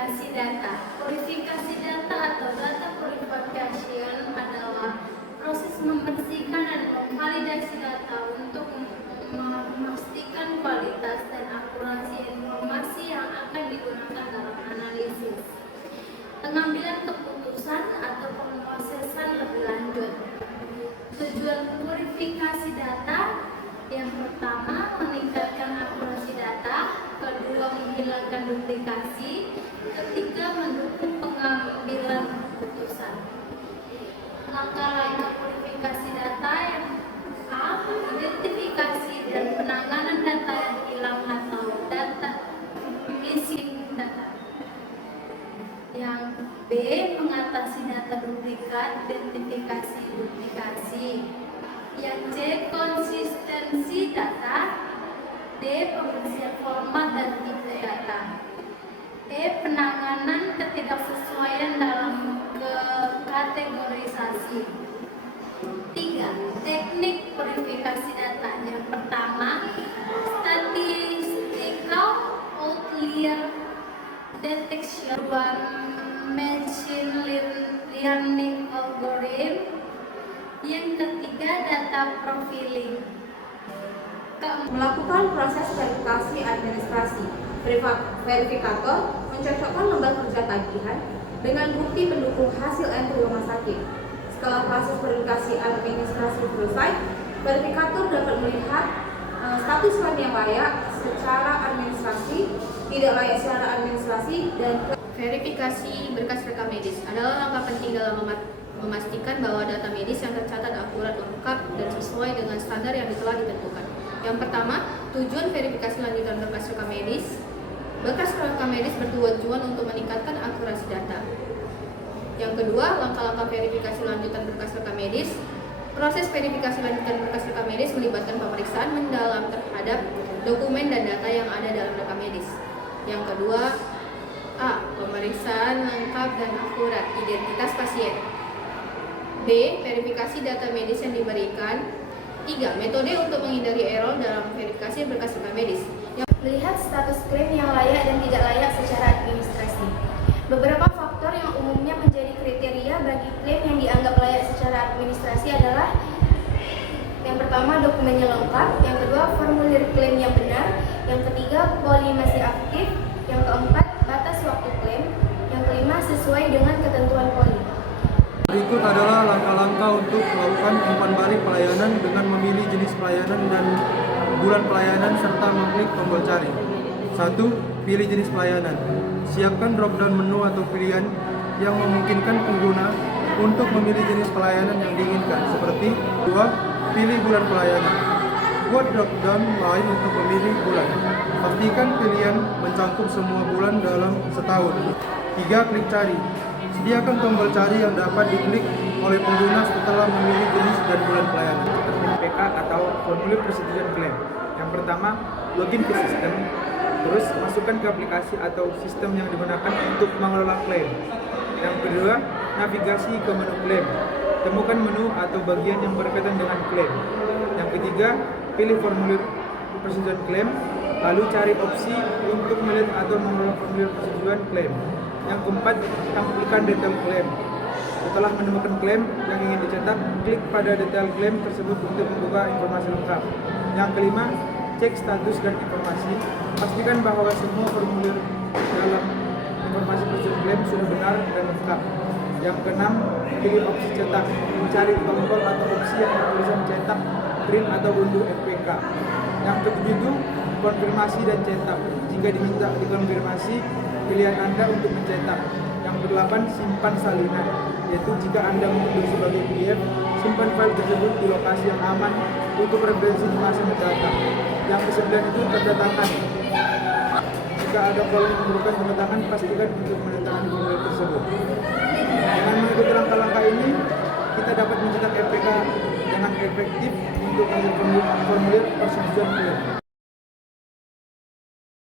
purifikasi data. Purifikasi data atau data purification adalah proses membersihkan dan memvalidasi data untuk memastikan kualitas dan akurasi informasi yang akan digunakan dalam analisis, pengambilan keputusan atau pemrosesan lebih lanjut. Tujuan purifikasi data yang pertama, meningkatkan akurasi data, kedua, menghilangkan duplikasi, ketiga, mendukung pengambilan keputusan. Langkah-langkah purifikasi data yang A. Identifikasi dan penanganan data yang hilang atau data missing data. Yang B. Mengatasi data duplikat, identifikasi duplikasi. Yang C. Konsistensi data. D. Pembersihan format dan tipe data. E. Penanganan ketidaksesuaian dalam kategorisasi. 3. Teknik purifikasi data. Yang pertama, statistical outlier detection, machine learning algorithm. Yang ketiga, data profiling. Melakukan proses verifikasi administrasi. Verifikator mencocokkan lembar kerja tagihan dengan bukti pendukung hasil entry rumah sakit. Setelah proses verifikasi administrasi selesai, verifikator dapat melihat status klaim yang layak secara administrasi, tidak layak secara administrasi, dan verifikasi berkas rekam medis adalah langkah penting dalam memastikan bahwa data medis yang tercatat akurat, lengkap, dan sesuai dengan standar yang telah ditentukan. Yang pertama, tujuan verifikasi lanjutan berkas rekam medis. Berkas rekam medis bertujuan untuk meningkatkan akurasi data. Yang kedua, langkah-langkah verifikasi lanjutan berkas rekam medis. Proses verifikasi lanjutan berkas rekam medis melibatkan pemeriksaan mendalam terhadap dokumen dan data yang ada dalam rekam medis. Yang kedua, A. Pemeriksaan lengkap dan akurat identitas pasien. B. Verifikasi data medis yang diberikan. 3. Metode untuk menghindari error dalam verifikasi berkas rekam medis. Melihat status klaim yang layak dan tidak layak secara administrasi. Beberapa faktor yang umumnya menjadi kriteria bagi klaim yang dianggap layak secara administrasi adalah: yang pertama, dokumennya lengkap; yang kedua, formulir klaim yang benar; yang ketiga, poli masih aktif; yang keempat, batas waktu klaim; yang kelima, sesuai dengan ketentuan poli. Berikut adalah langkah-langkah untuk melakukan umpan balik pelayanan dengan memilih jenis pelayanan dan bulan pelayanan serta mengklik tombol cari. 1. Pilih jenis pelayanan. Siapkan drop-down menu atau pilihan yang memungkinkan pengguna untuk memilih jenis pelayanan yang diinginkan, seperti 2. Pilih bulan pelayanan. Buat drop-down lain untuk memilih bulan. Pastikan pilihan mencakup semua bulan dalam setahun. 3. Klik cari. Sediakan tombol cari yang dapat diklik oleh pengguna setelah memilih jenis dan bulan pelayanan. PK atau formulir persetujuan klaim. Yang pertama, login ke sistem, terus masukkan ke aplikasi atau sistem yang digunakan untuk mengelola klaim. Yang kedua, navigasi ke menu klaim. Temukan menu atau bagian yang berkaitan dengan klaim. Yang ketiga, pilih formulir persetujuan klaim, lalu cari opsi untuk melihat atau mengelola formulir persetujuan klaim. Yang keempat, tampilkan detail klaim. Setelah menemukan klaim yang ingin dicetak, klik pada detail klaim tersebut untuk membuka informasi lengkap. Yang kelima, cek status dan informasi. Pastikan bahwa semua formulir dalam informasi persetujuan klaim sudah benar dan lengkap. Yang keenam, pilih opsi cetak. Mencari tombol atau opsi yang bertulisan cetak, print atau unduh FPK. Yang ketujuh, konfirmasi dan cetak. Jika diminta dikonfirmasi pilihan Anda untuk mencetak. Yang kedelapan, simpan salinan, yaitu jika Anda mengunduh sebagai PDF, simpan file tersebut di lokasi yang aman untuk referensi di masa mendatang. Yang kesembilan itu tanda tangan. Jika ada kolom yang memerlukan tanda tangan, pastikan untuk menandatangani formulir tersebut. Dengan mengikuti langkah-langkah ini, kita dapat mencetak FPK dengan efektif untuk hasil formulir persetujuan klaim.